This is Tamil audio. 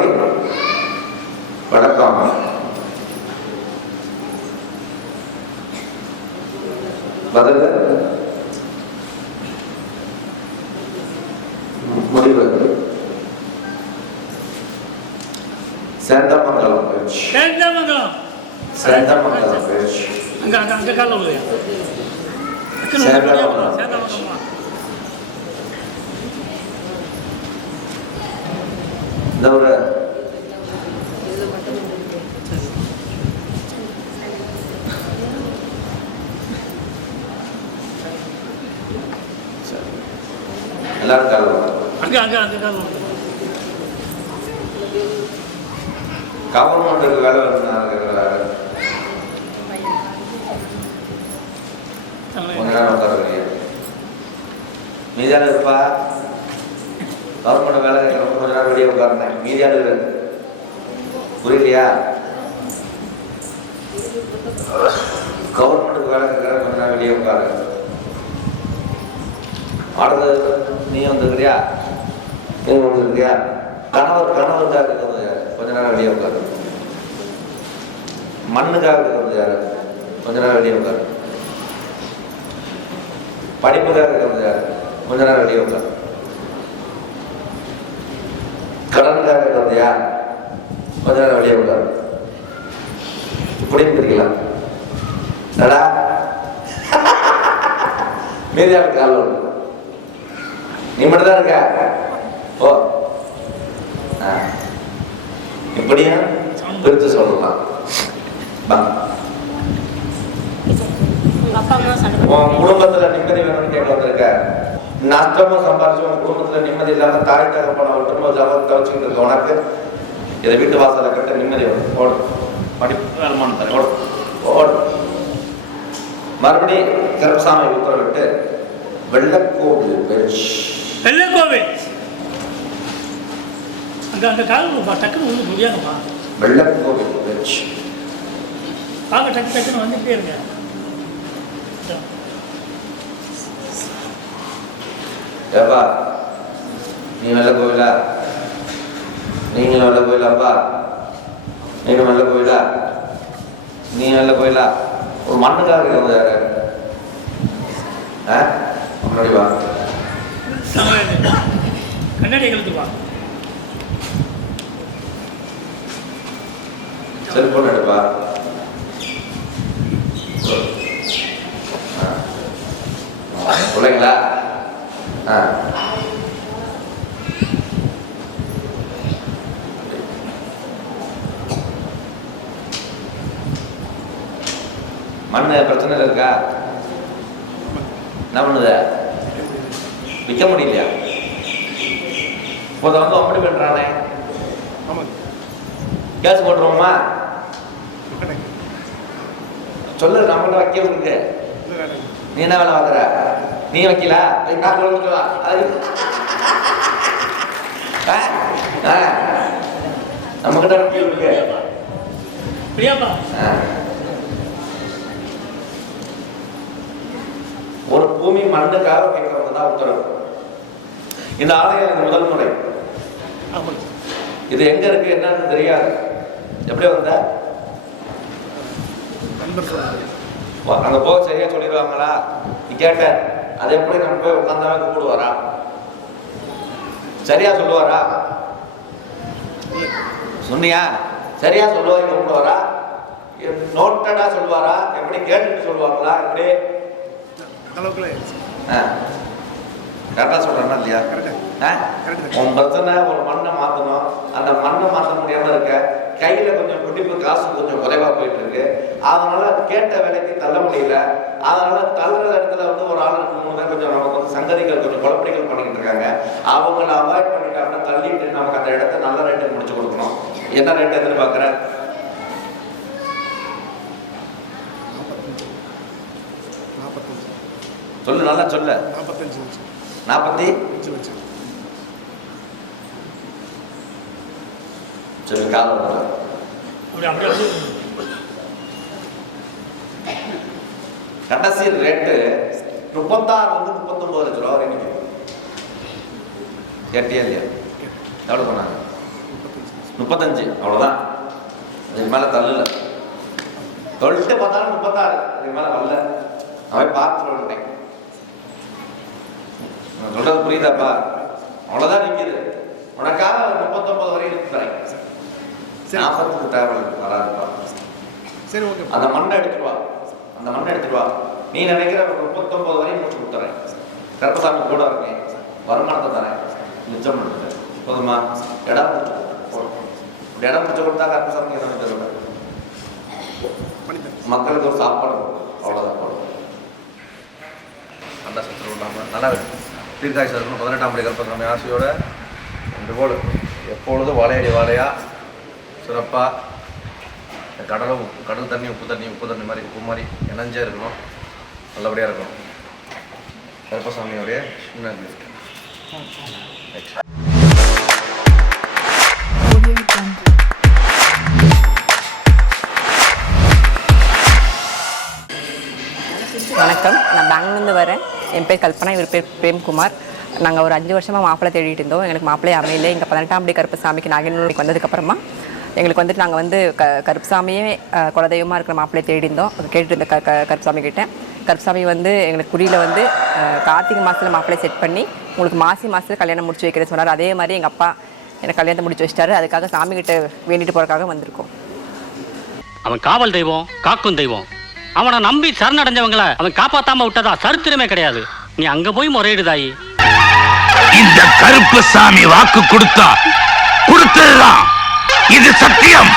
மறுபடி வணக்கம். பதில் முடிவு சேந்தமங்கலம் பயிற்சி. சேந்தமங்கலம் பயிற்சி. அங்க கால உள்ளயா இந்த ஒரு எல்லாரும் காலம் கவர்மெண்ட்டுக்கு வேலை வருது. கொஞ்ச நேரம் உட்கார மீதியால இருப்பா. கவர்மெண்ட் வேலை கொஞ்ச நேரம் வெளியே உட்காருந்தேன். மீதியால இருக்கு புரியலையா? கவர்மெண்ட்டுக்கு வேலை கொஞ்ச நேரம் வெளியே உட்காரு. அடுத்தது நீ வந்துருக்கிறியா? நீ வந்துருக்கியா? கணவருக்காக இருக்கிறது யாரு? கொஞ்ச நேரம் வெளியே உட்காரு. மண்ணுக்காக இருக்கிறது யாரு? கொஞ்ச நேரம் வெளியே உட்காரு. படிப்புக்காக இருக்கிறது யாரு? கொஞ்ச நேரம் வெளியே உட்காரு. கடனுக்காக இருக்கிறது யார்? கொஞ்ச நேரம் வெளியே உட்காரு. இப்படியும் பிரிக்கலாம். மீதியாரு கால நீ மட்டும்தான் இருக்க. ஓ இப்படியும் பிரித்து சொல்லலாம். உன் குடும்பத்துல நிம்மதி வேணும்னு கேட்க வந்திருக்க. நஷ்டமும் சம்பாரிச்சு உன் குடும்பத்துல நிம்மதி இல்லாம தாய் தகப்பன விட்டுருமோ ஜபம் தவச்சுக்கிட்டு இருக்க உனக்கு இதை வீட்டு வாசலை கட்ட நிம்மதி வரும். ஓடு படிப்பு வருமானம் தர ஓடு ஓடு. மறுபடி கருப்பசாமி உத்தரவிட்டு வெள்ளக்கோவில் பயிற்சி. வெள்ளக்கோவில் அங்க கால டக்குன்னு ஒண்ணு முடியாதுமா. வெள்ளக்கோவில் பயிற்சி வாங்க டக்குன்னு வந்துட்டே இருங்க. ஏப்பா நீ நல்ல கோவிலா? நீங்களும் நல்ல கோயிலாப்பா? நீங்க நல்ல கோயிலா? நீ நல்ல கோயிலா? ஒரு மண்ணுக்காக இருக்கிறது யாரு? முன்னாடி வா. கண்ணாடி கழுத்து வா. செல்போன் எடுப்பா. பிள்ளைங்களா? மண்ணு பிரச்சனை இருக்கா? என்ன பண்ணுத? விற்க முடியலையா? இப்போ வந்து அப்படி பண்றானே. கேஸ் போட்டுருவோமா? சொல்லு. நம்மகிட்ட வைக்க இருக்கு. நீ என்ன வேலை பார்க்குற? நீ வைக்கல நம்ம கிட்ட இருக்கு. ஒரு பூமி மண்ணுக்காக கேட்கறது தான் உத்தரவு. இந்த ஆலயம் முதல் முறை. இது எங்க இருக்கு என்னன்னு தெரியாது. எப்படி வந்த? அங்க போக சரியா சொல்லிடுவாங்களா? நீ கேட்ட அது எப்படி நம்ம போய் உட்கார்ந்தாவே கூப்பிடுவாரா? சரியா சொல்லுவாரா? சொன்னியா? சரியா சொல்லுவாங்க கூப்பிடுவாரா? நோட்டடா சொல்லுவாரா? எப்படி கேட்டுட்டு சொல்லுவாங்களா? எப்படி கரெக்டா சொல்றேன்னா இல்லையா? உன் பிரச்சனை ஒரு மண்ணை மாத்தணும். அந்த மண்ணை மாற்ற முடியாம இருக்க. கையில கொஞ்சம் பிடிப்பு காசு கொஞ்சம் குறைவா போயிட்டு இருக்கு. அதனால கேட்ட வேலைக்கு தள்ள முடியல. அதனால தள்ளுற இடத்துல வந்து ஒரு ஆள் இருக்கும்போது கொஞ்சம் நமக்கு வந்து சங்கதிகள் கொஞ்சம் குழப்படிகள் பண்ணிக்கிட்டு இருக்காங்க. அவங்கள அவாய்ட் பண்ணிட்டாங்கன்னா தள்ளிட்டு நமக்கு அந்த இடத்த நல்ல ரேட்டு முடிச்சு கொடுக்கணும். என்ன ரேட் எதிர்பார்க்குற? சொல்லு, நல்லா சொல்ல. 45 சரி, காலம் கடைசி ரேட்டு 36 39 லட்சம் ரூபா வரைக்கும் கேட்டியா இல்லையா? எவ்வளோ பண்ணாங்க? 35 அவ்வளோதான். இதுக்கு மேலே தள்ளல. தொழில்ட்டு பார்த்தாலும் 36, இதுக்கு மேலே வரல. அவன் பார்த்துட்டு வந்துட்டேன். நான் சொல்றது புரியுதாப்பா? அவ்வளோதான் நிற்கிது. உனக்காக 39 வரையும் இருக்கு தரேன். 40 தேவை வராதுப்பா. சரி, ஓகே. அந்த மண்ணை எடுத்துருவா, அந்த மண்ணை எடுத்துருவா. நீ நினைக்கிற 39 வரையும் முடிச்சு கொடுத்துறேன். கருப்பசாமி கூட இருக்கேன், வருமானத்தை தரேன், மிச்சம் பண்ணுறேன். போதுமா? இடம் முடிச்சு இப்படி இடம் முடிச்சு கொடுத்தா கருப்பசாமி என்ன தருவேன்? மக்களுக்கு ஒரு சாப்பாடு அவ்வளோதான் போடும். நல்லா சத்துரு இல்லாமல் நல்லா தீர்க்காய் இருக்கணும். 18ஆம் படி கருப்பசாமி ஆசையோட இந்த போல் எப்பொழுதும் வாழையடி வாழையா சிறப்பாக கடலும் கடல் தண்ணி உப்பு தண்ணி மாதிரி உப்பு மாதிரி இணைஞ்சே இருக்கணும். நல்லபடியாக இருக்கணும். கருப்பசாமியோடைய சின்ன வணக்கம், நான் பெங்களூர்லேருந்து வரேன். என் பேர் கல்பனா, இவர் பேர் பிரேம்குமார். நாங்கள் ஒரு 5 வருஷமாக மாப்பிள்ளை தேடிட்டு இருந்தோம். எங்களுக்கு மாப்பிள்ளை அமையல. இங்கே 18ஆம் படி கருப்பசாமிக்கு நாகனூருக்கு வந்ததுக்கப்புறமா எங்களுக்கு வந்துட்டு நாங்கள் வந்து கருப்பசாமியே குலதெய்வமாக இருக்கிற மாப்பிள்ளையை தேடி இருந்தோம். அதை கேட்டுட்டு இருந்த கருப்பசாமி கிட்டே கருப்பசாமி வந்து எங்களுக்கு குறியில் வந்து கார்த்திகை மாதத்தில் மாப்பிள்ளையை செட் பண்ணி உங்களுக்கு மாதத்தில் கல்யாணம் முடிச்சு வைக்கிறேன்னு சொன்னார். அதே மாதிரி எங்கள் அப்பா எனக்கு கல்யாணத்தை முடிச்சு வச்சிட்டாரு. அதுக்காக சாமி கிட்ட வேண்டிட்டு போகிறதுக்காக வந்திருக்கோம். அவன் காவல் தெய்வம், காக்கும் தெய்வம். அவனை நம்பி சரணடைஞ்சவங்களை அவன் காப்பாத்தாம விட்டதா சரித்திரமே கிடையாது. நீ அங்க போய் முறையிடுதாயி. இந்த கருப்பசாமி வாக்கு கொடுத்ததுதான், இது சத்தியம்.